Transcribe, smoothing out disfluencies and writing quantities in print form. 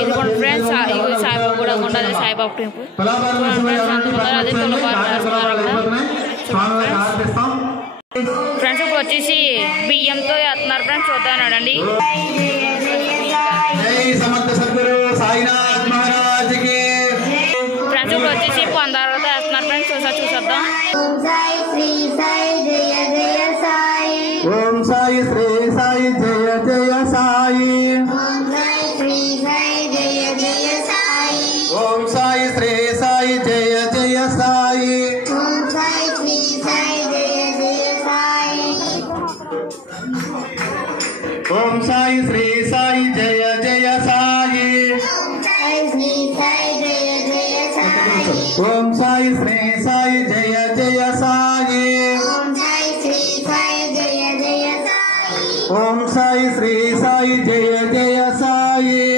ఇదిగోండి ఫ్రెండ్స్, ఇది సాయిబాబా కూడా ఉంటుంది, సాయిబాబా టెంపుల్. అదే ఫ్రెండ్స్ ఇప్పుడు వచ్చేసి బియ్యంతో వేస్తున్నారు ఫ్రెండ్స్, చూద్దాం అండి. ఫ్రెండ్స్ ఇప్పుడు వచ్చేసి పొందాలతో వేస్తున్నారు ఫ్రెండ్స్, ఒకసారి చూసేద్దాం. ఓం సాయి శ్రీ సాయి జయ జయ సాయి. ఓం సాయి శ్రీ సాయి జయ జయ సాయి. ఓం సాయి శ్రీ సాయి జయ జయ సాయి. ఓం సాయి శ్రీ సాయి జయ జయ సాయి. ఓం సాయి శ్రీ సాయి జయ జయ సాయి. ఓం సాయి శ్రీ సాయి జయ జయ సాయి. ఓం సాయి శ్రీ సాయి జయ జయ సాయి. ఓం సాయి శ్రీ సాయి జయ జయ సాయి.